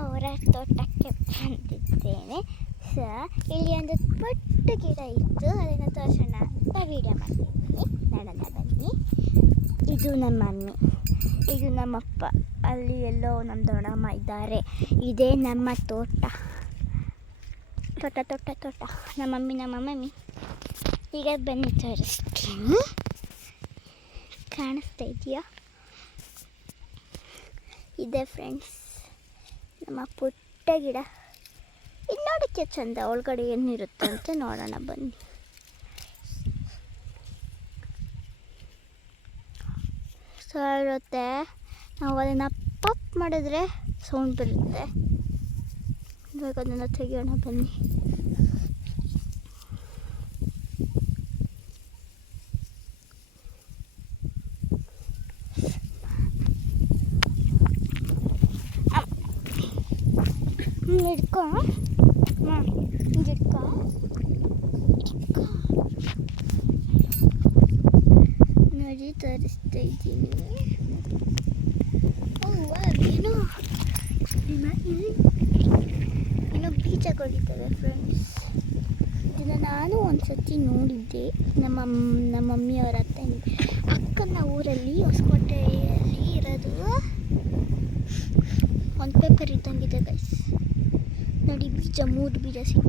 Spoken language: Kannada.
ಅವರ ತೋಟಕ್ಕೆ ಬಂದಿದ್ದೇನೆ. ಸೊ ಇಲ್ಲಿ ಒಂದು ಪುಟ್ಟ ಗಿಡ ಇತ್ತು, ಅದನ್ನು ತೋರಿಸೋಣ ಅಂತ ವೀಡಿಯೋ ಮಾಡ್ತಿದ್ದೀನಿ. ನೋಡೋಣ ಬನ್ನಿ. ಇದು ನಮ್ಮ ಮಮ್ಮಿ, ಇದು ನಮ್ಮಪ್ಪ, ಅಲ್ಲಿ ಎಲ್ಲೋ ನಮ್ಮ ದೊಡ್ಡಮ್ಮ ಇದ್ದಾರೆ. ಇದೇ ನಮ್ಮ ತೋಟ. ನಮ್ಮ ಮಮ್ಮಿ ಈಗ ಬನ್ನಿ ತೋರಿಸ್ತೀನಿ. ಕಾಣಿಸ್ತಾ ಇದೆಯಾ? ಇದೆ ಫ್ರೆಂಡ್ಸ್ ನಮ್ಮ ಪುಟ್ಟ ಗಿಡ. ಇದು ನೋಡೋಕ್ಕೆ ಚಂದ, ಒಳಗಡೆ ಏನಿರುತ್ತೆ ಅಂತ ನೋಡೋಣ ಬನ್ನಿ. ಸೊ ಇರುತ್ತೆ, ನಾವು ಅದನ್ನು ಪಪ್ ಮಾಡಿದ್ರೆ ಸೌಂಡ್ ಬರುತ್ತೆ. ಇವಾಗ ಅದನ್ನು ತೆಗಿಯೋಣ ಬನ್ನಿ. ಹಿಡ್ಕೊ ಹಿಡ್ಕೊ ನೋಡಿ, ತೋರಿಸ್ತಾ ಇದ್ದೀನಿ. ಏನೋ ಬೀಜಗಳಿದ್ದಾವೆ ಫ್ರೆಂಡ್ಸ್. ಇದನ್ನು ನಾನು ಒಂದು ಸರ್ತಿ ನೋಡಿದ್ದೆ ನಮ್ಮ ಮಮ್ಮಿಯವರ ಅಕ್ಕನ ಊರಲ್ಲಿ, ಹೊಸಕೋಟೆಯಲ್ಲಿ ಇರೋದು. ಒಂದು ಪೇಪರ್ ಇದ್ದಂಗಿದೆ ಗೈಸ್ ನೋಡಿ, ಬೀಜ 3 ಬೀಜ ಸಿಕ್ಕಿದೆ.